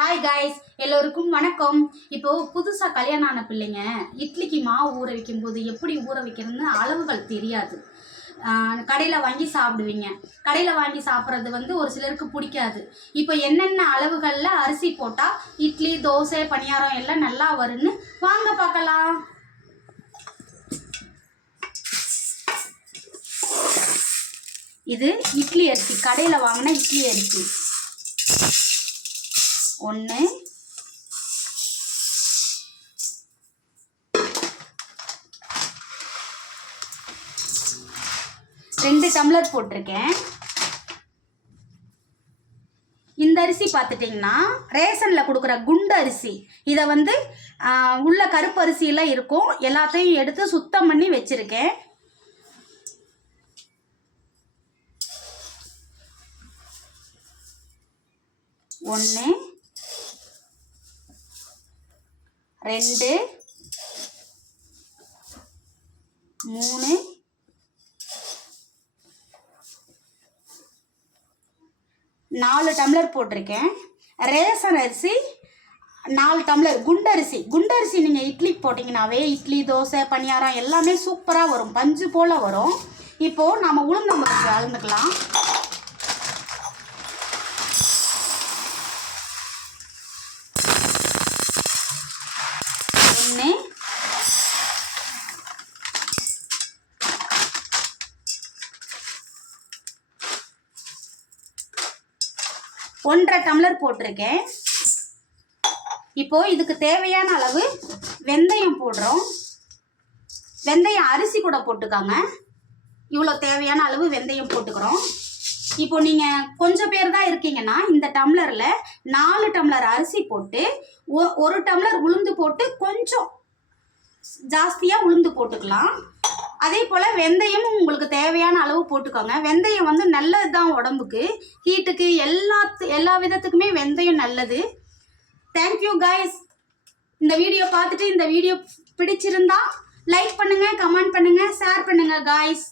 Hi guys, எல்லோருக்கும் வணக்கம். இப்போ புதுசாக கல்யாணம் ஆன பிள்ளைங்க இட்லிக்கு மாவு ஊற வைக்கும்போது எப்படி ஊற வைக்கிறதுன்னு அளவுகள் தெரியாது. கடையில் வாங்கி சாப்பிடுவீங்க. கடையில் வாங்கி சாப்பிட்றது ஒரு சிலருக்கு பிடிக்காது. இப்போ என்னென்ன அளவுகளில் அரிசி போட்டால் இட்லி, தோசை, பணியாரம் எல்லாம் நல்லா வரும்னு வாங்க பார்க்கலாம். இது இட்லி அரிசி, கடையில் வாங்கின இட்லி அரிசி. 1 2 டம்ளர் போட்டிருக்கேன். இந்த அரிசி பார்த்துட்டிங்கன்னா ரேஷனில் கொடுக்குற குண்டு அரிசி. இதை உள்ள கருப்பு அரிசியெல்லாம் இருக்கும், எல்லாத்தையும் எடுத்து சுத்தம் பண்ணி வச்சுருக்கேன். ஒன்று 2 3 4 டம்ளர் போட்டிருக்கேன். ரேஷன் அரிசி 4 டம்ளர். குண்டரிசி நீங்கள் இட்லிக்கு போட்டிங்கனாவே இட்லி, தோசை, பணியாரம் எல்லாமே சூப்பராக வரும், பஞ்சு போல் வரும். இப்போது நம்ம உளுந்தம்பருப்பு அளந்துக்கலாம். 1 1/2 டம்ளர் போட்டிருக்கேன். இப்போது இதுக்கு தேவையான அளவு வெந்தயம் போடுறோம். வெந்தயம் அரிசி கூட போட்டுக்காங்க. இவ்வளோ தேவையான அளவு வெந்தயம் போட்டுக்கிறோம். இப்போ நீங்கள் கொஞ்சம் பேர் தான் இருக்கீங்கன்னா இந்த டம்ளரில் 4 டம்ளர் அரிசி போட்டு 1 டம்ளர் உளுந்து போட்டு கொஞ்சம் ஜாஸ்தியாக உளுந்து போட்டுக்கலாம். அதே போல் வெந்தயமும் உங்களுக்கு தேவையான அளவு போட்டுக்கோங்க. வெந்தயம் நல்லது தான் உடம்புக்கு, ஹீட்டுக்கு, எல்லா விதத்துக்குமே வெந்தயம் நல்லது. Thank you guys. இந்த வீடியோ பார்த்துட்டு இந்த வீடியோ பிடிச்சிருந்தா லைக் பண்ணுங்கள், கமெண்ட் பண்ணுங்கள், ஷேர் பண்ணுங்கள் காய்ஸ்.